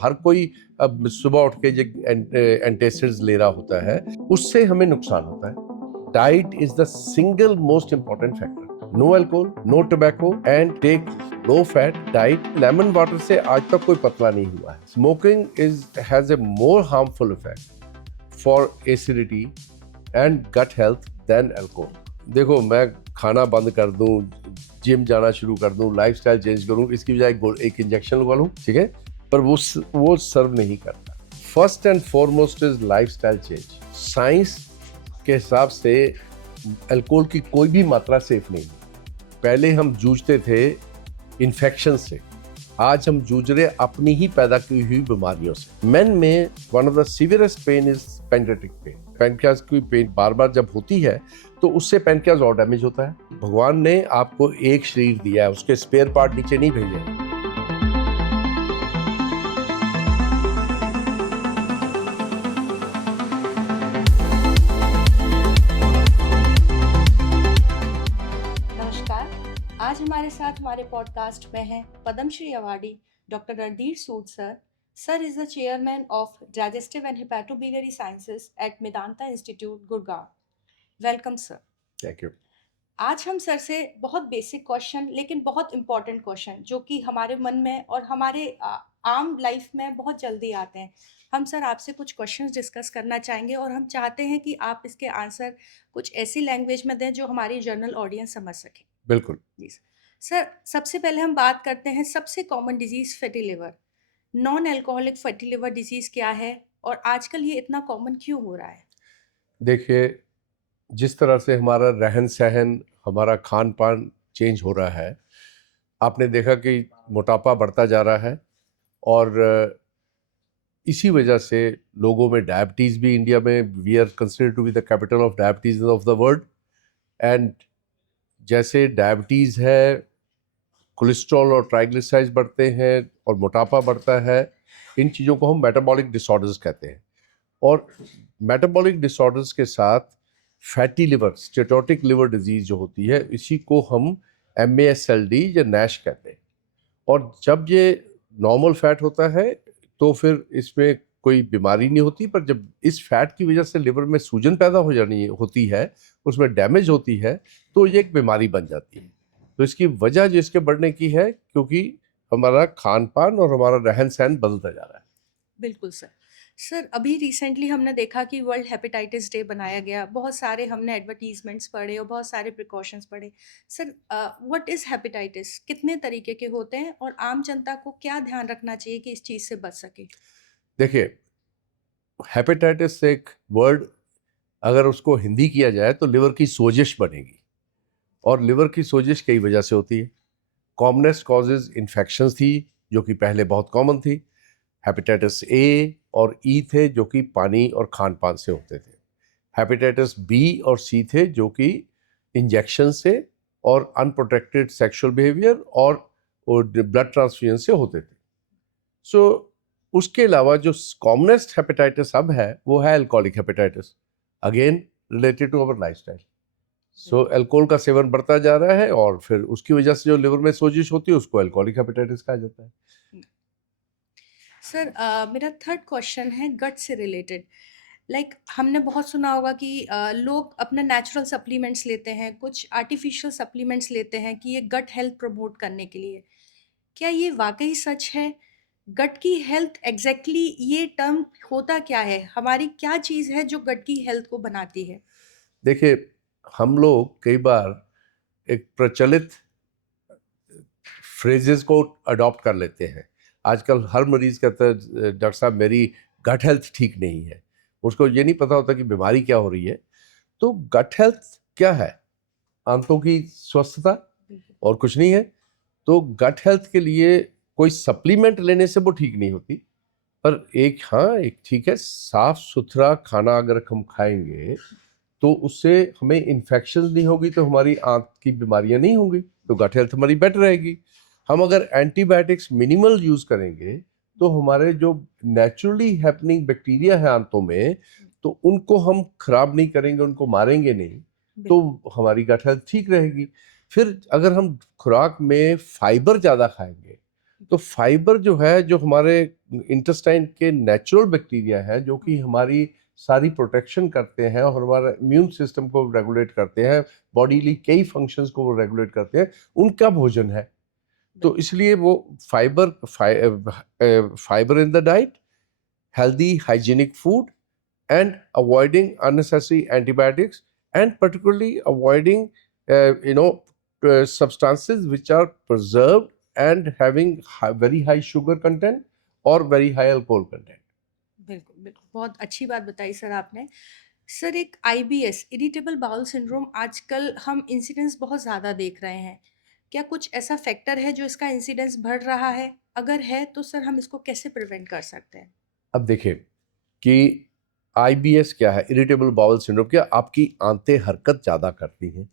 हर कोई अब सुबह उठ के जो एंटासिड्स ले रहा होता है उससे हमें नुकसान होता है। Diet is the single most important factor. No alcohol, no tobacco and take low fat diet. Lemon water से आज तक कोई पतला नहीं हुआ है। Smoking has a more harmful effect for acidity and gut health than alcohol. देखो, मैं खाना बंद कर दूं, जिम जाना शुरू कर दूं, लाइफस्टाइल चेंज करूं, इसकी बजाय एक इंजेक्शन लगवा लूं, ठीक है, पर वो सर्व नहीं करता। First and foremost is lifestyle change. Science के हिसाब से अल्कोहल की कोई भी मात्रा सेफ नहीं है। पहले हम जूझते थे इन्फेक्शन से, आज हम जूझ रहे अपनी ही पैदा की हुई बीमारियों से। मेन में one of the severest pain is pancreatic pain. Pancreas की पेन बार बार जब होती है तो उससे पैनक्रियाज और डैमेज होता है। भगवान ने आपको एक शरीर दिया है, उसके स्पेयर पार्ट नीचे नहीं भेजे हैं। आज हमारे साथ हमारे पॉडकास्ट में हैं Padmashri awardee doctor Randhir Sood sir. Sir is the chairman of digestive and hepatobiliary sciences at Medanta institute, Gurgaon. Welcome sir. Thank you. आज हम सर से बहुत बेसिक क्वेश्चन लेकिन बहुत इम्पॉर्टेंट क्वेश्चन जो कि हमारे मन में और हमारे आम लाइफ में बहुत जल्दी आते हैं, हम सर आपसे कुछ क्वेश्चंस डिस्कस करना चाहेंगे और हम चाहते हैं कि आप इसके आंसर कुछ ऐसी लैंग्वेज में दें जो हमारी जनरल ऑडियंस समझ सके। बिल्कुल जी सर, सबसे पहले हम बात करते हैं सबसे common disease fatty liver. Non alcoholic fatty liver disease क्या है और आजकल ये इतना कॉमन क्यों हो रहा है? देखिए, जिस तरह से हमारा रहन सहन, हमारा खान पान चेंज हो रहा है, आपने देखा कि मोटापा बढ़ता जा रहा है और इसी वजह से लोगों में डायबिटीज़ भी, इंडिया में we are considered to be the capital of diabetes of the world. And जैसे डायबिटीज़ है, कोलेस्ट्रॉल और ट्राइग्लिसराइड्स बढ़ते हैं और मोटापा बढ़ता है, इन चीज़ों को हम मेटाबॉलिक डिसऑर्डर्स कहते हैं। और मेटाबॉलिक डिसऑर्डर्स के साथ फैटी लिवर, स्टेटोटिक लिवर डिजीज़ जो होती है, इसी को हम MASLD या नैश कहते हैं। और जब ये नॉर्मल फैट होता है तो फिर इसमें कोई बीमारी नहीं होती, पर जब इस फैट की वजह से लिवर में सूजन पैदा हो जानी होती है, उसमें डैमेज होती है, तो ये एक बीमारी बन जाती है। तो इसकी वजह जो इसके बढ़ने की है, क्योंकि हमारा खान पान और हमारा रहन सहन बदलता जा रहा है। बिल्कुल सर। सर, अभी रिसेंटली हमने देखा कि वर्ल्ड हेपेटाइटिस डे बनाया गया, बहुत सारे हमने एडवर्टीजमेंट्स पढ़े और बहुत सारे प्रिकॉशंस पढ़े। सर, व्हाट इज़ हेपेटाइटिस, कितने तरीके के होते हैं और आम जनता को क्या ध्यान रखना चाहिए कि इस चीज़ से बच सके? देखिए, हेपेटाइटिस एक वर्ड अगर उसको हिंदी किया जाए तो लिवर की सोजिश बनेगी। और लिवर की सोजिश कई वजह से होती है। कॉमनेस्ट कॉजेज इन्फेक्शंस थी, जो कि पहले बहुत कॉमन थी। हेपेटाइटिस ए और ई थे, जो कि पानी और खान पान से होते थे। हेपेटाइटिस बी और सी थे, जो कि इंजेक्शन से और अनप्रोटेक्टेड सेक्सुअल बिहेवियर और ब्लड ट्रांसफ्यूजन से होते थे। सो उसके अलावा जो कॉमनेस्ट हेपेटाइटिस अब है वो है alcoholic hepatitis, again related to our lifestyle. So alcohol का सेवन बढ़ता जा रहा है और फिर उसकी वजह से जो लिवर में सोजिश होती है उसको अल्कोहलिक हेपेटाइटिस कहा जाता है। सर, मेरा थर्ड क्वेश्चन है गट से रिलेटेड। हमने बहुत सुना होगा कि लोग अपना नेचुरल सप्लीमेंट्स लेते हैं, कुछ आर्टिफिशियल सप्लीमेंट्स लेते हैं कि ये गट हेल्थ प्रमोट करने के लिए। क्या ये वाकई सच है? गट की हेल्थ एग्जैक्टली ये टर्म होता क्या है? हमारी क्या चीज़ है जो गट की हेल्थ को बनाती है? देखिए, हम लोग कई बार एक प्रचलित फ्रेजेस को अडॉप्ट कर लेते हैं। आजकल हर मरीज कहता है डॉक्टर साहब मेरी गट हेल्थ ठीक नहीं है। उसको ये नहीं पता होता कि बीमारी क्या हो रही है। तो गट हेल्थ क्या है? आंतों की स्वस्थता और कुछ नहीं है। तो गट हेल्थ के लिए कोई सप्लीमेंट लेने से वो ठीक नहीं होती, पर एक ठीक है, साफ सुथरा खाना अगर हम खाएंगे तो उससे हमें इन्फेक्शन नहीं होगी, तो हमारी आंत की बीमारियां नहीं होंगी, तो गट हेल्थ हमारी बेटर रहेगी। हम अगर एंटीबायोटिक्स मिनिमल यूज करेंगे तो हमारे जो नेचुरली हैपनिंग बैक्टीरिया है आंतों में, तो उनको हम खराब नहीं करेंगे, उनको मारेंगे नहीं, तो हमारी गट हेल्थ ठीक रहेगी। फिर अगर हम खुराक में फाइबर ज़्यादा खाएंगे तो फाइबर जो है, जो हमारे इंटेस्टाइन के नेचुरल बैक्टीरिया है, जो कि हमारी सारी प्रोटेक्शन करते हैं और हमारा इम्यून सिस्टम को रेगुलेट करते हैं, बॉडीली कई फंक्शंस को वो रेगुलेट करते हैं, उनका भोजन है। तो इसलिए वो fibre in the diet, healthy hygienic food, and avoiding unnecessary antibiotics, and particularly avoiding substances which are preserved and having very high sugar content or very high alcohol content. बिल्कुल, बिल्कुल। बहुत अच्छी बात बताई सर आपने। सर एक IBS irritable bowel syndrome आजकल हम इंसिडेंस बहुत ज़्यादा देख रहे हैं। क्या कुछ ऐसा फैक्टर है जो इसका इंसिडेंस बढ़ रहा है? अगर है तो सर हम इसको कैसे प्रिवेंट कर सकते हैं? अब देखिए कि आईबीएस क्या है, इरिटेबल बाउल सिंड्रोम, क्या आपकी आंतें हरकत ज़्यादा करती हैं,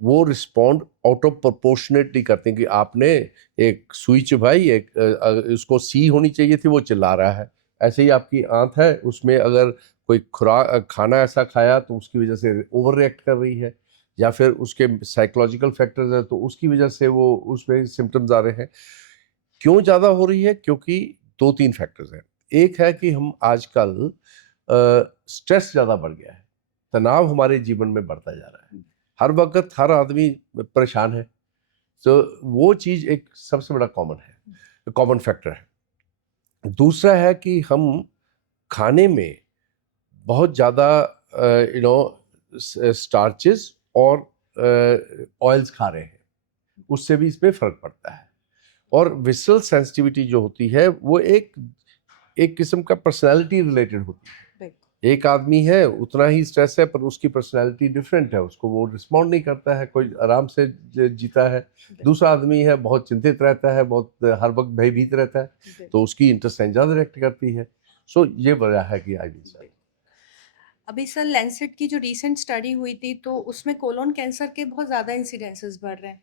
वो रिस्पॉन्ड आउट ऑफ प्रोपोर्शनेटली करते हैं कि आपने एक सुई चुभाई, उसको सी होनी चाहिए थी, वो चिल्ला रहा है। ऐसे ही आपकी आंत है, उसमें अगर कोई खुराक खाना ऐसा खाया तो उसकी वजह से ओवर रिएक्ट कर रही है, या फिर उसके साइकोलॉजिकल फैक्टर्स है तो उसकी वजह से वो उसमें सिम्टम्स आ रहे हैं। क्यों ज़्यादा हो रही है? क्योंकि 2-3 फैक्टर्स हैं। एक है कि हम आजकल स्ट्रेस ज़्यादा बढ़ गया है, तनाव हमारे जीवन में बढ़ता जा रहा है, हर वक्त हर आदमी परेशान है। तो वो चीज़ एक सबसे बड़ा कॉमन फैक्टर है। दूसरा है कि हम खाने में बहुत ज़्यादा स्टार्चेस और ऑयल्स खा रहे हैं, उससे भी इसमें फ़र्क पड़ता है। और विसरल सेंसिटिविटी जो होती है वो एक किस्म का पर्सनालिटी रिलेटेड होती है। एक आदमी है, उतना ही स्ट्रेस है, पर उसकी पर्सनालिटी डिफरेंट है, उसको वो रिस्पॉन्ड नहीं करता है, कोई आराम से जीता है। दूसरा आदमी है, बहुत चिंतित रहता है, बहुत हर वक्त भयभीत रहता है, तो उसकी इंटेस्टाइन ज़्यादा रिएक्ट करती है। सो ये वजह है कि आईबीएस। अभी सर लैंसेट की जो रीसेंट स्टडी हुई थी तो उसमें कोलोन कैंसर के बहुत ज़्यादा इंसिडेंसेस बढ़ रहे हैं।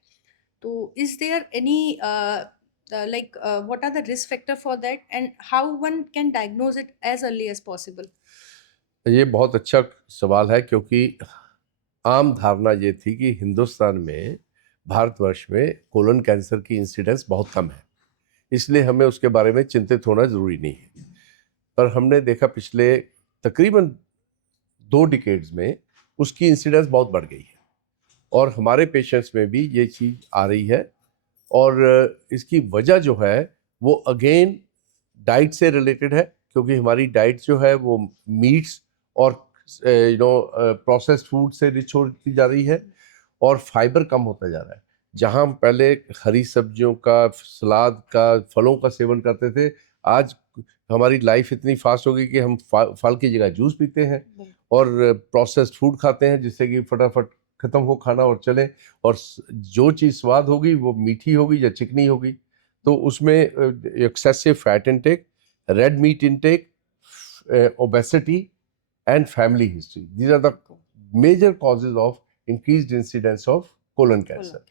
तो is there any like what are the risk factor for that and how one can diagnose it as early as possible? ये बहुत अच्छा सवाल है, क्योंकि आम धारणा ये थी कि हिंदुस्तान में, भारतवर्ष में कोलन कैंसर की इंसिडेंस बहुत कम है, इसलिए हमें उसके बारे में चिंतित होना ज़रूरी नहीं है। पर हमने देखा पिछले तकरीबन 2 डिकेड्स में उसकी इंसिडेंस बहुत बढ़ गई है, और हमारे पेशेंट्स में भी ये चीज़ आ रही है। और इसकी वजह जो है वो अगेन डाइट से रिलेटेड है, क्योंकि हमारी डाइट जो है वो मीट्स और प्रोसेस्ड फूड से रिच होती जा रही है, और फाइबर कम होता जा रहा है। जहां हम पहले हरी सब्जियों का, सलाद का, फलों का सेवन करते थे, आज हमारी लाइफ इतनी फास्ट हो गई कि हम फल की जगह जूस पीते हैं और प्रोसेस्ड फूड खाते हैं, जिससे कि फटाफट खत्म हो खाना और चले, और जो चीज़ स्वाद होगी वो मीठी होगी या चिकनी होगी। तो उसमें excessive fat intake, red meat intake, obesity and family history, these are the major causes of increased incidence of colon cancer.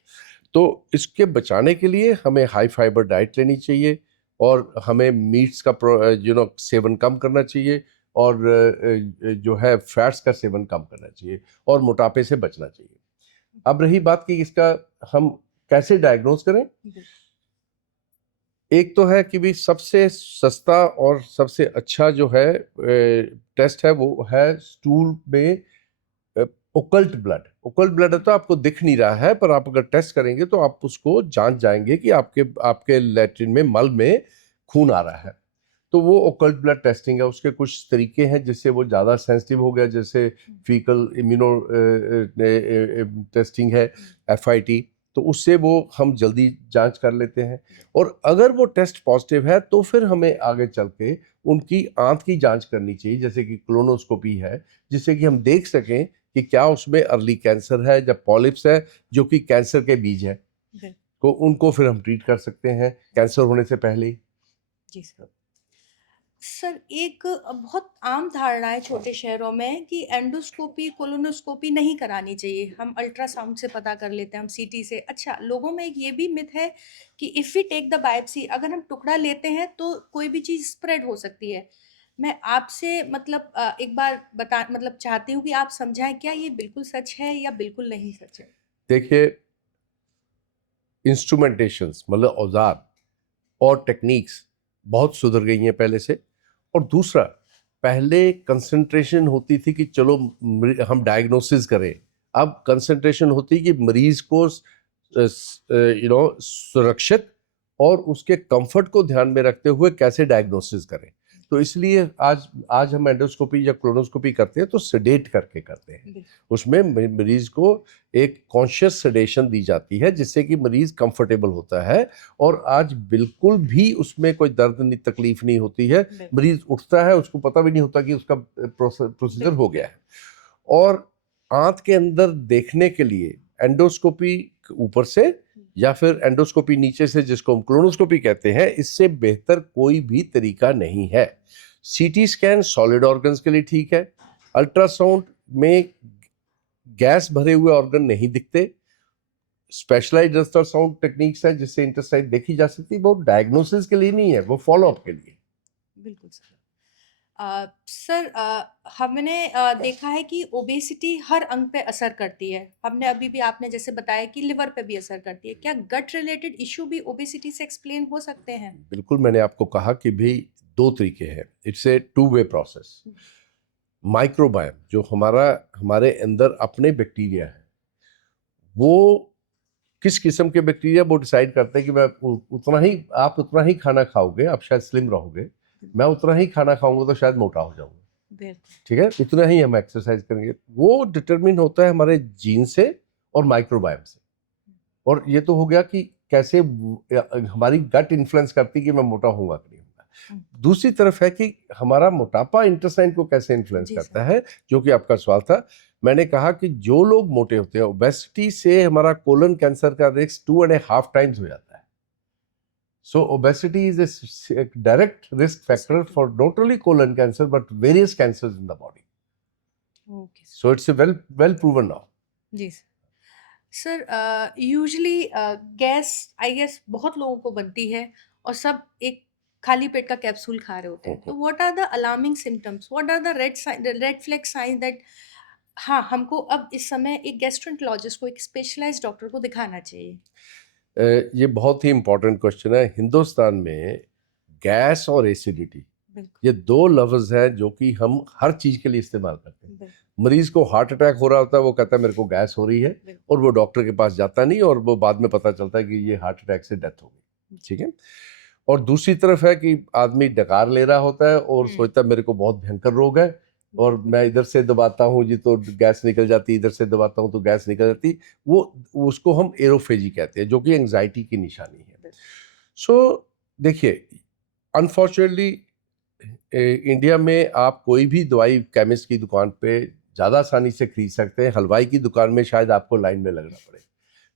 तो इसके बचाने के लिए हमें हाई फाइबर डाइट लेनी चाहिए, और हमें मीट्स का सेवन कम करना चाहिए, और जो है फैट्स का सेवन कम करना चाहिए, और मोटापे से बचना चाहिए। अब रही बात कि इसका हम कैसे डायग्नोज करें। एक तो है कि भी सबसे सस्ता और सबसे अच्छा जो है टेस्ट है, वो है स्टूल में ओकल्ट ब्लड। ओकल्ट ब्लड तो आपको दिख नहीं रहा है, पर आप अगर टेस्ट करेंगे तो आप उसको जांच जाएंगे कि आपके लैट्रिन में, मल में खून आ रहा है। तो वो ओकल्ट ब्लड टेस्टिंग है। उसके कुछ तरीके हैं जिससे वो ज़्यादा सेंसिटिव हो गया, जैसे फीकल इम्यूनो टेस्टिंग है, FIT, तो उससे वो हम जल्दी जांच कर लेते हैं। और अगर वो टेस्ट पॉजिटिव है तो फिर हमें आगे चल के उनकी आंत की जांच करनी चाहिए, जैसे कि कोलोनोस्कोपी है, जिससे कि हम देख सकें कि क्या उसमें अर्ली कैंसर है या पॉलिप्स है, जो कि कैंसर के बीज है, तो उनको फिर हम ट्रीट कर सकते हैं कैंसर होने से पहले ही। जी सर। सर एक बहुत आम धारणा है छोटे शहरों में कि एंडोस्कोपी, कोलोनोस्कोपी नहीं करानी चाहिए, हम अल्ट्रासाउंड से पता कर लेते हैं, हम सीटी से। अच्छा, लोगों में एक ये भी मिथ है कि if we take the biopsy, अगर हम टुकड़ा लेते हैं तो कोई भी चीज़ स्प्रेड हो सकती है। मैं आपसे मतलब एक बार चाहती हूँ कि आप समझाएं, क्या ये बिल्कुल सच है या बिल्कुल नहीं सच है? देखिए, इंस्ट्रूमेंटेशंस मतलब औजार और टेक्निक्स बहुत सुधर गई हैं पहले से। और दूसरा, पहले कंसंट्रेशन होती थी कि चलो हम डायग्नोसिस करें, अब कंसंट्रेशन होती कि मरीज को सुरक्षित और उसके कंफर्ट को ध्यान में रखते हुए कैसे डायग्नोसिस करें। तो इसलिए आज हम एंडोस्कोपी या कोलोनोस्कोपी करते हैं तो सेडेट करके करते हैं। उसमें मरीज को एक कॉन्शियस सेडेशन दी जाती है जिससे कि मरीज कंफर्टेबल होता है, और आज बिल्कुल भी उसमें कोई दर्द नहीं, तकलीफ नहीं होती है। मरीज उठता है, उसको पता भी नहीं होता कि उसका प्रोसीजर हो गया है। और आंत के अंदर देखने के लिए एंडोस्कोपी ऊपर से या फिर एंडोस्कोपी नीचे से, जिसको हम कोलोनोस्कोपी कहते हैं, इससे बेहतर कोई भी तरीका नहीं है। सीटी स्कैन सॉलिड ऑर्गन्स के लिए ठीक है। अल्ट्रासाउंड में गैस भरे हुए ऑर्गन नहीं दिखते। स्पेशलाइज्ड अल्ट्रासाउंड टेक्निक्स हैं जिससे इंटेस्टाइन देखी जा सकती है, वो डायग्नोसिस के लिए नहीं है, वो फॉलोअप के लिए। बिल्कुल सर। सर, हमने देखा है कि ओबेसिटी हर अंग पे असर करती है। हमने अभी भी आपने जैसे बताया कि लिवर पे भी असर करती है। क्या गट रिलेटेड इशू भी ओबेसिटी से एक्सप्लेन हो सकते हैं? बिल्कुल, मैंने आपको कहा कि भी दो तरीके हैं, it's a two way process. Microbiome जो हमारे अंदर अपने बैक्टीरिया है, वो किस किस्म के बैक्टीरिया वो डिसाइड करते हैं कि मैं आप उतना ही खाना खाओगे, आप शायद स्लिम रहोगे, मैं उतना ही खाना खाऊंगा तो शायद मोटा हो जाऊंगा। ठीक है, इतना ही हम एक्सरसाइज करेंगे। वो डिटरमिन होता है हमारे जीन से और माइक्रोबायोम से। और ये तो हो गया कि कैसे हमारी गट इन्फ्लुएंस करती है कि मैं मोटा होऊंगा कि नहीं होऊंगा। दूसरी तरफ है कि हमारा मोटापा इंटेस्टाइन को कैसे इन्फ्लुएंस करता है, जो कि आपका सवाल था। मैंने कहा कि जो लोग मोटे होते हैं, ओबेसिटी से हमारा कोलन कैंसर का रिस्क 2.5 टाइम्स हो जाता है। So obesity is a direct risk factor for not only colon cancer but various cancers in the body. Okay. So it's a well proven now. जी sir. Usually gas I guess बहुत लोगों को बनती है और सब एक खाली पेट का कैप्सूल खा रहे होते हैं। तो what are the alarming symptoms, what are the red flag signs that हाँ, हमको अब इस समय एक गैस्ट्रोएंटरोलॉजिस्ट को, एक स्पेशलाइज्ड डॉक्टर को दिखाना चाहिए? ये बहुत ही इंपॉर्टेंट क्वेश्चन है। हिंदुस्तान में गैस और एसिडिटी, ये दो लफ्ज हैं जो कि हम हर चीज के लिए इस्तेमाल करते हैं। मरीज को हार्ट अटैक हो रहा होता है, वो कहता है मेरे को गैस हो रही है, और वो डॉक्टर के पास जाता नहीं, और वो बाद में पता चलता है कि ये हार्ट अटैक से डेथ हो गई। ठीक है। और दूसरी तरफ है कि आदमी डकार ले रहा होता है और सोचता है मेरे को बहुत भयंकर रोग है, और मैं इधर से दबाता हूँ जी तो गैस निकल जाती, इधर से दबाता हूँ तो गैस निकल जाती। वो उसको हम एरोफेजी कहते हैं, जो कि एंजाइटी की निशानी है। सो देखिए, अनफॉर्चुनेटली इंडिया में आप कोई भी दवाई केमिस्ट की दुकान पे ज़्यादा आसानी से खरीद सकते हैं, हलवाई की दुकान में शायद आपको लाइन में लगना पड़े।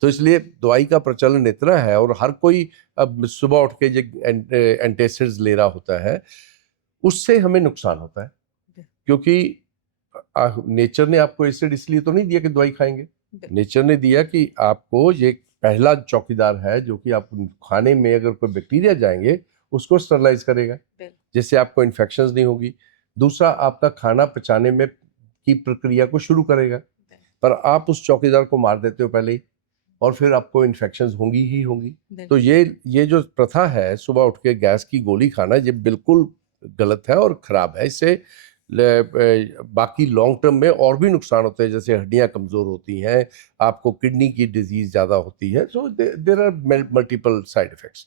तो इसलिए दवाई का प्रचलन इतना है, और हर कोई अब सुबह उठ के जो एंटासिड्स ले रहा होता है, उससे हमें नुकसान होता है। क्योंकि नेचर ने आपको एसिड इसलिए तो नहीं दिया कि दवाई खाएंगे, नेचर ने दिया कि आपको ये पहला चौकीदार है जो कि आप खाने में अगर कोई बैक्टीरिया जाएंगे उसको स्टरलाइज करेगा, जिससे आपको इन्फेक्शंस नहीं होगी। दूसरा, आपका खाना पचाने में की प्रक्रिया को शुरू करेगा, पर आप उस चौकीदार को मार देते हो पहले ही, और फिर आपको इन्फेक्शंस होंगी ही होंगी। तो ये जो प्रथा है सुबह उठ के गैस की गोली खाना, ये बिल्कुल गलत है और ख़राब है। इससे बाकी लॉन्ग टर्म में और भी नुकसान होते हैं, जैसे हड्डियां कमज़ोर होती हैं, आपको किडनी की डिजीज़ ज़्यादा होती है। So there are multiple side effects.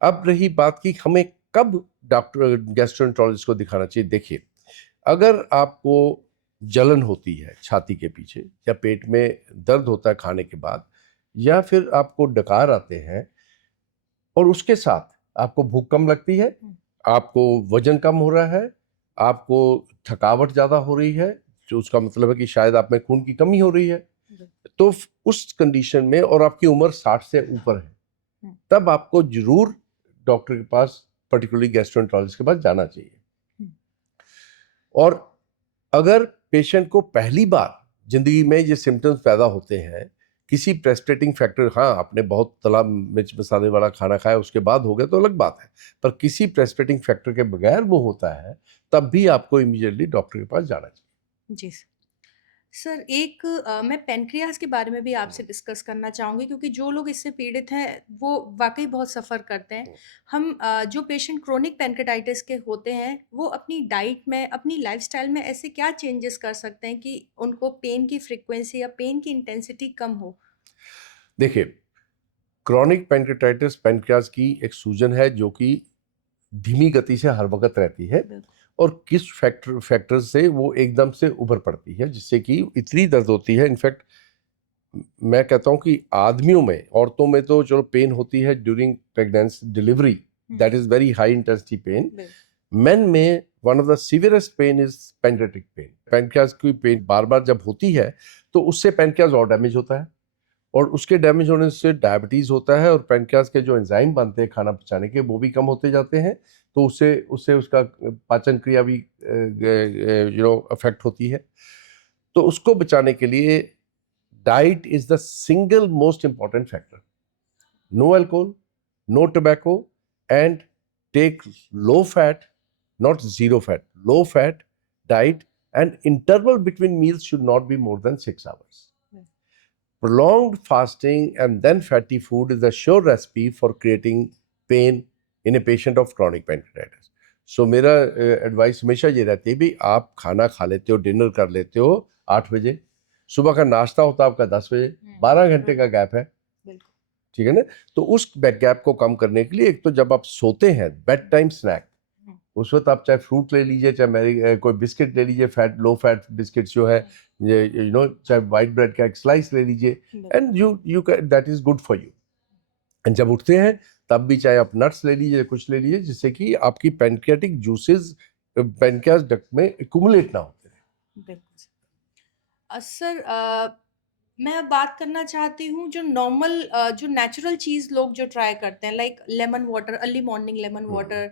अब रही बात कि हमें कब डॉक्टर गैस्ट्रोएंटरोलॉजिस्ट को दिखाना चाहिए। देखिए, अगर आपको जलन होती है छाती के पीछे, या पेट में दर्द होता है खाने के बाद, या फिर आपको डकार आते हैं, और उसके साथ आपको भूख कम लगती है, आपको वजन कम हो रहा है, आपको थकावट ज़्यादा हो रही है, जो उसका मतलब है कि शायद आप में खून की कमी हो रही है, तो उस कंडीशन में, और आपकी उम्र 60 से ऊपर है, तब आपको जरूर डॉक्टर के पास, पर्टिकुलरली गैस्ट्रोएंटरोलॉजिस्ट के पास जाना चाहिए। और अगर पेशेंट को पहली बार जिंदगी में ये सिम्टम्स पैदा होते हैं, किसी प्रेसिपिटेटिंग फैक्टर, हाँ आपने बहुत तला मिर्च मसाले वाला खाना खाया उसके बाद हो गया तो अलग बात है, पर किसी प्रेसिपिटेटिंग फैक्टर के बगैर वो होता है, तब भी आपको इमीडिएटली डॉक्टर के पास जाना चाहिए। जी। सर एक मैं पैनक्रियाज़ के बारे में भी आपसे हुँ, डिस्कस करना चाहूँगी क्योंकि जो लोग इससे पीड़ित हैं, वो वाक़ई बहुत सफ़र करते हैं। हुँ। हम जो पेशेंट क्रोनिक पैनक्रेटाइटिस के होते हैं, वो अपनी डाइट में, अपनी लाइफ़स्टाइल में ऐसे क्या चेंजेस कर सकते हैं कि उनको पेन की फ्रीक्वेंसी या पेन की इंटेंसिटी कम हो? देखिए, क्रॉनिक पैंक्रियाटाइटिस पैनक्रियाज़ की एक सूजन है जो कि धीमी गति से हर वक़्त रहती है बिल्कुल। और किस फैक्टर से वो एकदम से उभर पड़ती है, जिससे कि इतनी दर्द होती है। इनफैक्ट मैं कहता हूँ कि आदमियों में, औरतों में तो चलो पेन होती है ड्यूरिंग प्रेगनेंसी डिलीवरी, हुँ, that is very high intensity pain. बिल्कुल। मेन में one of the severest pain is pancreatic pain. Pancreas की पेन बार-बार जब होती है, तो उससे पैनक्रियाज़ और डैमेज होता है और उसके डैमेज होने से डायबिटीज़ होता है और पैनक्रियाज़ के जो एंजाइम बनते हैं खाना पचाने के, वो भी कम होते जाते हैं। तो उससे उससे उसका पाचन क्रिया भी अफ़ेक्ट होती है। तो उसको बचाने के लिए diet is the single most important factor. No alcohol, no tobacco, and take low fat, not zero fat, low fat diet, and interval between meals should not be more than 6 hours. Hmm, Prolonged fasting and then fatty food is a sure recipe for creating pain in a patient of chronic pancreatitis. सो मेरा advice हमेशा ये रहती है भी आप खाना खा लेते हो, डिनर कर लेते हो 8 बजे, सुबह का नाश्ता होता है आपका 10 बजे, हुँ, 12 घंटे राइट, का गैप है। बिल्कुल। ठीक है ना? तो उस बैक गैप को कम करने के लिए एक तो जब आप सोते हैं बेड टाइम स्नैक, हुँ, उस वक़्त आप चाहे फ्रूट ले लीजिए, चाहे कोई बिस्किट ले लीजिए, फैट लो फैट बिस्किट्स जो है, ये चाहे व्हाइट ब्रेड का एक स्लाइस ले लीजिए बिल्कुल। And you you can that is good for you. And जब उठते हैं तब भी चाहे आप नट्स ले लीजिए, कुछ ले लीजिए जिससे कि आपकी पैनक्रियाटिक जूसेस पैनक्रियाज़ डक्ट में एक्युमुलेट ना होते रहें। बिल्कुल। सर मैं अब बात करना चाहती हूँ जो नॉर्मल जो नेचुरल चीज़ लोग जो ट्राई करते हैं like lemon water, early morning lemon hmm. Water,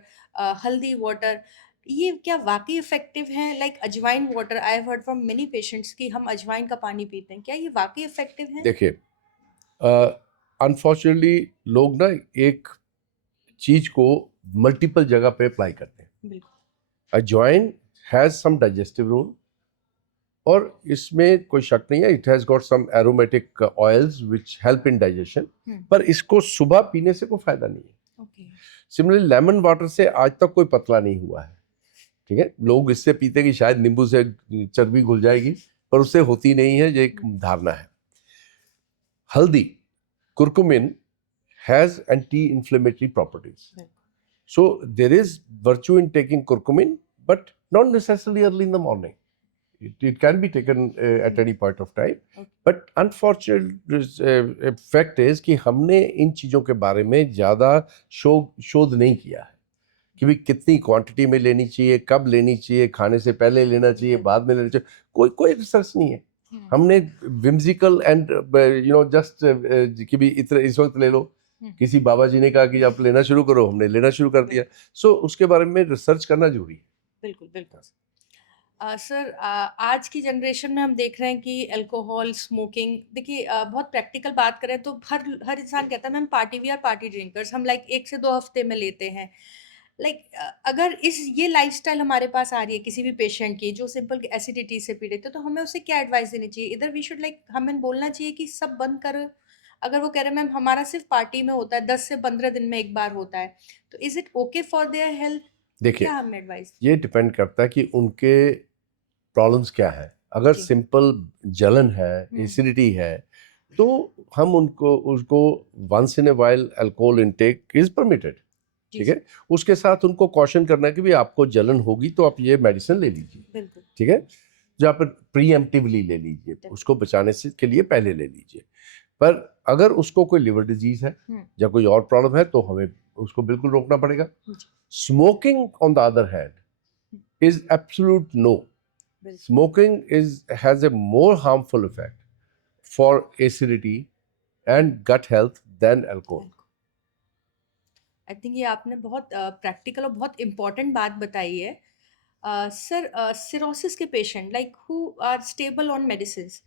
haldi water, ये क्या वाक़ई इफ़ेक्टिव हैं? Like ajwain water, I have heard from many patients कि हम अजवाइन का पानी पीते हैं। क्या ये वाक़ई इफ़ेक्टिव हैं? देखिए, अनफॉर्चुनेटली लोग ना एक चीज़ को मल्टीपल जगह पे अप्लाई करते हैं। बिल्कुल। अजवाइन हैज़ सम डाइजेस्टिव रोल और इसमें कोई शक नहीं है, it has got some aromatic oils which help in digestion, hmm, पर इसको सुबह पीने से कोई फायदा नहीं है। ओके। सिमिलरली लेमन वाटर से आज तक कोई पतला नहीं हुआ है। ठीक है, लोग इससे पीते कि शायद नींबू से चर्बी घुल जाएगी, पर उससे होती नहीं है, ये एक हुँ, धारणा है। हल्दी, curcumin has anti inflammatory properties, बिल्कुल। so there is virtue in taking curcumin, but not necessarily early in the morning. It can be taken at any point of time. Okay, But unfortunate fact is कि हमने इन चीज़ों के बारे में ज़्यादा शोध नहीं किया है कि भाई कितनी क्वांटिटी में लेनी चाहिए, कब लेनी चाहिए, खाने से पहले लेना चाहिए, बिल्कुल। बाद में लेना चाहिए, कोई कोई रिसर्च नहीं है। हुँ, हमने whimsical and जस्ट कि भी इतना इस वक्त ले लो, हुँ, किसी बाबा जी ने कहा कि आप लेना शुरू करो, हमने लेना शुरू कर दिया। बिल्कुल, सो उसके बारे में रिसर्च करना जरूरी है। बिल्कुल, बिल्कुल। सर आज की जनरेशन में हम देख रहे हैं कि अल्कोहल, स्मोकिंग देखिए बहुत प्रैक्टिकल बात करें तो हर हर इंसान कहता है ma'am party we are party drinkers, हम लाइक 1 से 2 हफ्ते में लेते हैं। लाइक अगर इस ये लाइफ़स्टाइल हमारे पास आ रही है किसी भी पेशेंट की जो सिंपल एसिडिटी से पीड़ित है, तो हमें उसे क्या एडवाइस देनी चाहिए? इधर वी शुड लाइक हमें बोलना चाहिए कि सब बंद करो। अगर वो कह रहे हैं मैम हमारा सिर्फ़ पार्टी में होता है, 10 से 15 दिन में 1 बार होता है, तो is it okay for their health? क्या देखिए, हमें एडवाइस ये डिपेंड करता है कि उनके प्रॉब्लम्स क्या है। अगर जी। सिंपल जलन है, हुँ, एसिडिटी है, तो हम उनको उसको once in a while alcohol intake is permitted. जी, ठीक जी। है, उसके साथ उनको कॉशन करना है कि भी आपको जलन होगी तो आप ये मेडिसिन ले लीजिए। बिल्कुल, ठीक है, जो आप प्रीएम्प्टिवली ले लीजिए, डेफ़ उसको बचाने से के लिए पहले ले लीजिए। पर अगर उसको कोई लिवर डिजीज है हुँ, या कोई और प्रॉब्लम है तो हमें उसको बिल्कुल रोकना पड़ेगा। जी, smoking on the other hand hmm, is absolute no. बिल्कुल, Smoking is has a more harmful effect for acidity and gut health than alcohol. बिल्कुल। आई थिंक ये आपने बहुत प्रैक्टिकल और बहुत इम्पोर्टेंट बात बताई है। सर सिरोसिस के patient like who are stable on medicines,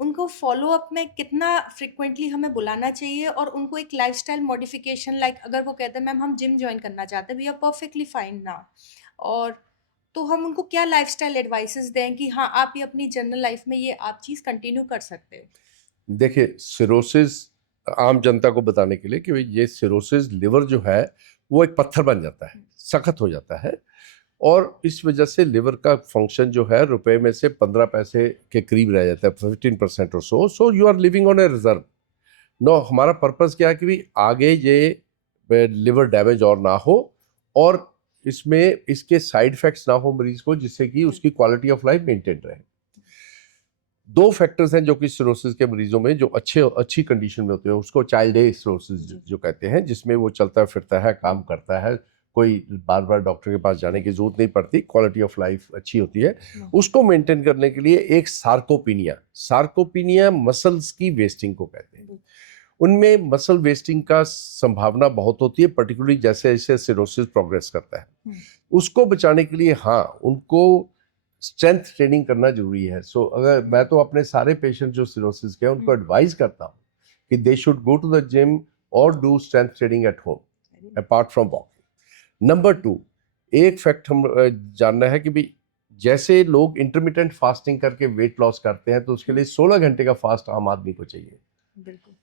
उनको फ़ॉलो-अप में कितना फ्रीक्वेंटली हमें बुलाना चाहिए और उनको एक लाइफ़स्टाइल मॉडिफ़िकेशन लाइक अगर वो कहते हैं मैम हम जिम जॉइन करना चाहते हैं, we are perfectly fine now और तो हम उनको क्या लाइफस्टाइल एडवाइसेस दें कि हाँ आप ये अपनी जनरल लाइफ में ये आप चीज़ कंटिन्यू कर सकते हो? देखिए, सिरोसिस आम जनता को बताने के लिए कि भाई ये सिरोसिस लिवर जो है वो एक पत्थर बन जाता है, सख्त हो जाता है, और इस वजह से लिवर का फंक्शन जो है रुपए में से 15 पैसे के करीब रह जाता है, 15% और so you are living on a reserve. No, हमारा पर्पस क्या है कि भाई आगे ये लिवर डैमेज और ना हो, और इसमें इसके साइड इफेक्ट्स ना हो मरीज को, जिससे कि उसकी क्वालिटी ऑफ लाइफ मेंटेन रहे। दो फैक्टर्स हैं जो कि सिरोसिस के मरीजों में जो अच्छी कंडीशन में होते हैं, उसको चाइल्ड एज सिरोसिस जो कहते हैं, जिसमें वो चलता फिरता है, काम करता है, कोई बार बार डॉक्टर के पास जाने की जरूरत नहीं पड़ती, क्वालिटी ऑफ लाइफ अच्छी होती है। उसको मेंटेन करने के लिए एक सार्कोपीनिया मसल्स की वेस्टिंग को कहते हैं। उनमें मसल वेस्टिंग का संभावना बहुत होती है, पर्टिकुलरली जैसे जैसे सिरोसिस प्रोग्रेस करता है। उसको बचाने के लिए हाँ, उनको स्ट्रेंथ ट्रेनिंग करना जरूरी है। अगर मैं तो अपने सारे पेशेंट जो सिरोसिस के हैं उनको एडवाइस करता हूँ कि they should go to the gym और do strength training at home apart from walking. Number 2, एक फैक्ट हम जानना है कि भाई जैसे लोग इंटरमिटेंट फास्टिंग करके वेट लॉस करते हैं, तो उसके लिए 16 घंटे का फास्ट आम आदमी को चाहिए। बिल्कुल।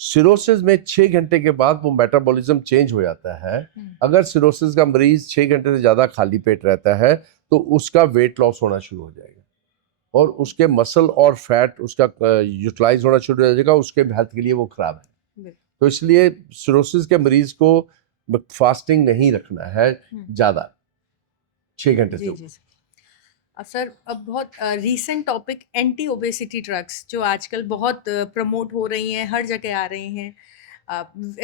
सिरोसिस में 6 घंटे के बाद वो मेटाबॉलिज्म चेंज हो जाता है। अगर सिरोसिस का मरीज 6 घंटे से ज्यादा खाली पेट रहता है तो उसका वेट लॉस होना शुरू हो जाएगा, और उसके मसल और फैट उसका यूटिलाइज होना शुरू हो जाएगा, उसके हेल्थ के लिए वो खराब है। तो इसलिए सिरोसिस के मरीज को फास्टिंग नहीं रखना है ज्यादा, 6 घंटे से। सर, अब बहुत recent topic anti obesity drugs जो आजकल बहुत प्रमोट हो रही हैं, हर जगह आ रही हैं,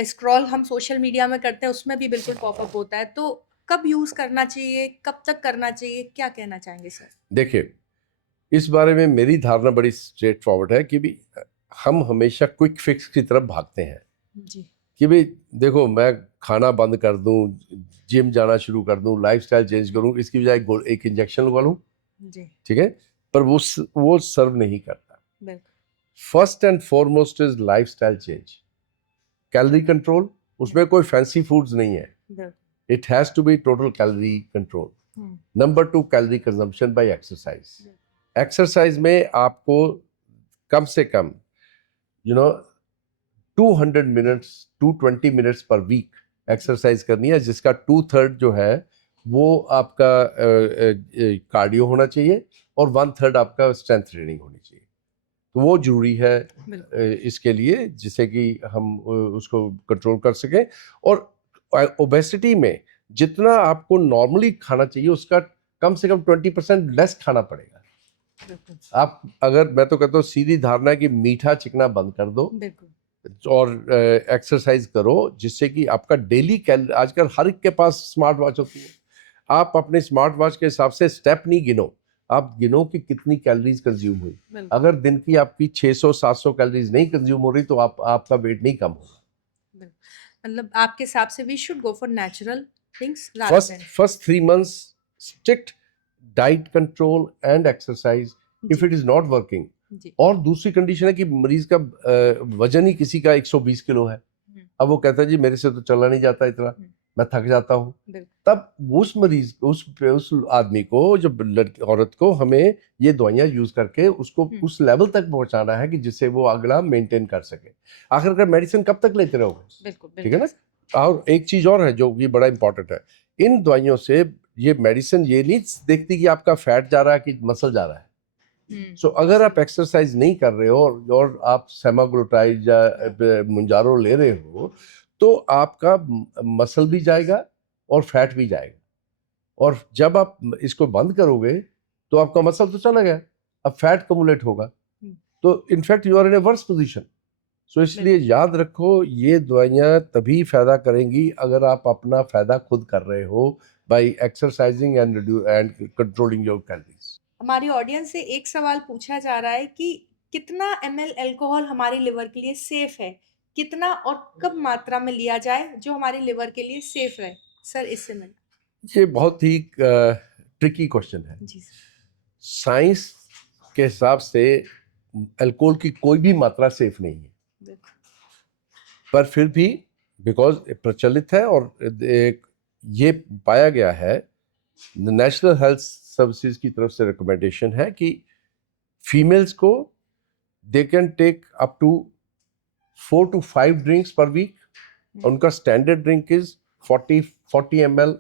स्क्रॉल हम सोशल मीडिया में करते हैं उसमें भी बिल्कुल पॉपअप होता है, तो कब यूज़ करना चाहिए, कब तक करना चाहिए, क्या कहना चाहेंगे सर? देखिए, इस बारे में मेरी धारणा बड़ी स्ट्रेट फॉरवर्ड है कि भी हम हमेशा क्विक फिक्स की तरफ भागते हैं जी। कि भाई देखो, मैं खाना बंद कर दूं, जिम जाना शुरू कर दूं, लाइफस्टाइल चेंज करूं, इसकी बजाय एक इंजेक्शन लगवा लूं, ठीक है, पर वो सर्व नहीं करता। First and foremost is lifestyle change, calorie control, उसमें कोई फैंसी फूड्स नहीं है, it has to be total calorie control. Number 2, calorie consumption by exercise. Exercise में आपको कम से कम 200 minutes 220 minutes per week exercise करनी है, जिसका 2/3 जो है वो आपका कार्डियो होना चाहिए और 1/3 आपका स्ट्रेंथ ट्रेनिंग होनी चाहिए। तो वो जरूरी है इसके लिए, जिससे कि हम उसको कंट्रोल कर सकें। और ओबेसिटी में जितना आपको नॉर्मली खाना चाहिए उसका कम से कम 20% लेस खाना पड़ेगा। आप, अगर मैं तो कहता हूँ सीधी धारणा है कि मीठा चिकना बंद कर दो और एक्सरसाइज करो, जिससे कि आपका डेली आजकल हर एक के पास स्मार्ट वॉच होती है, आप अपने स्मार्ट वॉच के हिसाब से स्टेप नहीं गिनो, आप गिनो कि कितनी कैलोरीज कंज्यूम हुई। अगर दिन की आपकी 600-700 कैलोरीज नहीं कंज्यूम हो रही तो आपका वेट नहीं कम होगा। मतलब आपके हिसाब से we should go for natural things. First 3 months strict diet control and exercise if it is not working. और दूसरी कंडीशन है कि मरीज का वजन ही किसी का 120 किलो है, अब वो कहता है जी मेरे से तो चला नहीं जाता इतना, मैं थक जाता हूँ, तब उस मरीज उस आदमी को, जब औरत को, हमें ये दवाइयाँ यूज करके उसको उस लेवल तक पहुंचाना है कि जिससे वो अगला मेंटेन कर सके। आखिरकार मेडिसिन कब तक लेते रहोगे, ठीक है ना। और एक चीज और है जो कि बड़ा इंपॉर्टेंट है, इन दवाइयों से ये मेडिसिन ये नहीं देखती कि आपका फैट जा रहा है कि मसल जा रहा है। सो अगर आप एक्सरसाइज नहीं कर रहे हो और आप सेमाग्लूटाइड या मुंजारो ले रहे हो तो आपका मसल भी जाएगा और फैट भी जाएगा, और जब आप इसको बंद करोगे तो आपका मसल तो चला गया, अब फैट कमुलेट होगा, तो in fact you are in a worse position. So इसलिए याद रखो, ये दवाइयाँ तभी फायदा करेंगी अगर आप अपना फायदा खुद कर रहे हो by exercising and controlling your calories. हमारी ऑडियंस से एक सवाल पूछा जा रहा है कि कितना ml अल्कोहल हमारी लिवर के लिए सेफ है, कितना और कब मात्रा में लिया जाए जो हमारी लिवर के लिए सेफ रहे? सर, इससे मैं, ये बहुत ही ट्रिकी क्वेश्चन है। साइंस के हिसाब से अल्कोहल की कोई भी मात्रा सेफ नहीं है, पर फिर भी बिकॉज प्रचलित है और ये पाया गया है नेशनल हेल्थ सर्विसेज की तरफ से रिकमेंडेशन है कि फीमेल्स को they can take up to 4 to 5 drinks per week. उनका standard drink is 40 ml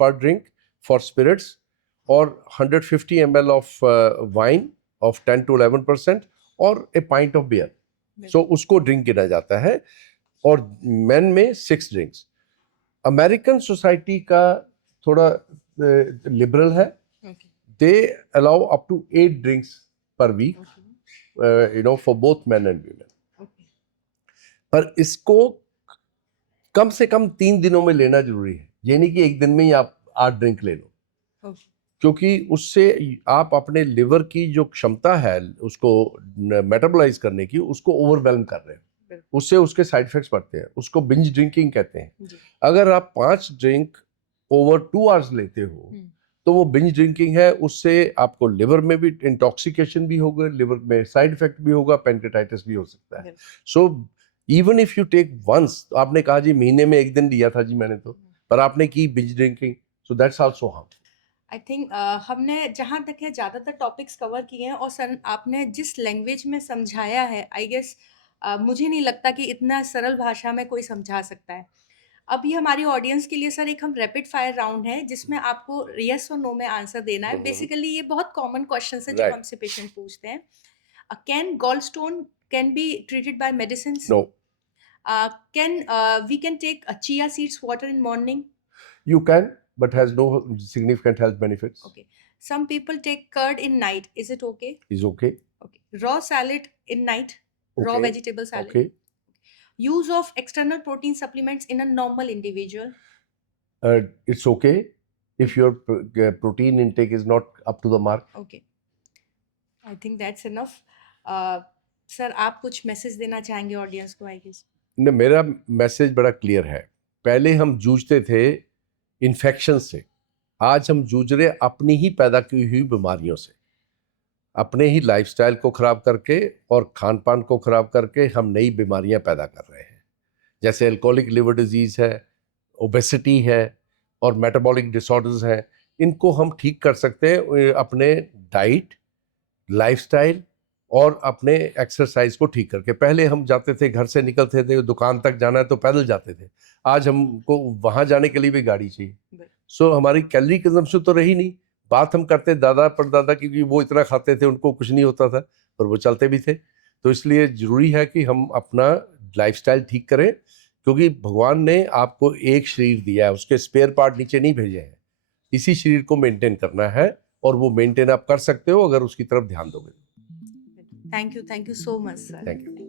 per drink for spirits, or 150 ml of wine of 10 to 11%, or a pint of beer. So उसको drink गिना जाता है. और main में 6 drinks. American society का थोड़ा liberal है. They allow up to 8 drinks per week, for both man and women. पर इसको कम से कम 3 दिनों में लेना जरूरी है. ये नहीं कि एक दिन में ही आप 8 ड्रिंक ले लो, क्योंकि उससे आप अपने लिवर की जो क्षमता है उसको मेटाबोलाइज करने की, उसको ओवरवेलम कर रहे हैं. उससे उसके साइड इफेक्ट्स बढ़ते हैं. उसको बिंज ड्रिंकिंग कहते हैं. अगर आप 5 ड्रिंक ओवर 2 आवर्स लेते हो तो वो बिंज ड्रिंकिंग है. उससे आपको लिवर में भी इंटॉक्सिकेशन भी होगा, लिवर में साइड इफेक्ट भी होगा, पेनक्रेटाइटिस भी हो सकता है. So even if you take once, तो आपने कहा जी महीने में 1 दिन लिया था जी मैंने तो, पर आपने की binge drinking, so that's also harm. I think हमने जहाँ तक है ज़्यादातर टॉपिक्स कवर किए हैं, और सर आपने जिस लैंग्वेज में समझाया है, आई गेस मुझे नहीं लगता कि इतना सरल भाषा में कोई समझा सकता है. अभी हमारी ऑडियंस के लिए सर एक हम रैपिड फायर राउंड है जिसमें आपको यस और नो में आंसर देना है. बेसिकली ये बहुत कॉमन क्वेश्चन है जो Right. हमसे पेशेंट पूछते हैं. Can gall stone can be treated by medicine? No. Can we can take chia seeds water in morning? You can, but has no significant health benefits. Okay. Some people take curd in night. Is it okay? Is okay. Okay. Raw salad in night. Raw Okay. vegetable salad. Okay. Use of external protein supplements in a normal individual. It's okay if your protein intake is not up to the mark. Okay. I think that's enough. Sir आप कुछ message देना चाहेंगे audience को? I guess ने मेरा message बड़ा clear है. पहले हम जूझते थे इन्फेक्शन से, आज हम जूझ रहे अपनी ही पैदा की हुई बीमारियों से. अपने ही लाइफस्टाइल को ख़राब करके और खान पान को ख़राब करके हम नई बीमारियां पैदा कर रहे हैं. जैसे एल्कोहलिक लिवर डिजीज़ है, ओबेसिटी है, और मेटाबॉलिक डिसऑर्डर्स हैं. इनको हम ठीक कर सकते हैं अपने डाइट, लाइफस्टाइल और अपने एक्सरसाइज को ठीक करके. पहले हम जाते थे, घर से निकलते थे, दुकान तक जाना है तो पैदल जाते थे. आज हमको वहाँ जाने के लिए भी गाड़ी चाहिए. सो हमारी कैलोरी कंजम्पशन तो रही नहीं. बात हम करते दादा परदादा की, क्योंकि वो इतना खाते थे, उनको कुछ नहीं होता था, पर वो चलते भी थे. तो इसलिए ज़रूरी है कि हम अपना लाइफस्टाइल ठीक करें, क्योंकि भगवान ने आपको एक शरीर दिया है, उसके स्पेयर पार्ट नीचे नहीं भेजे हैं. इसी शरीर को मेंटेन करना है, और वो मेंटेन आप कर सकते हो अगर उसकी तरफ ध्यान दोगे. Thank you so much sir. Thank you.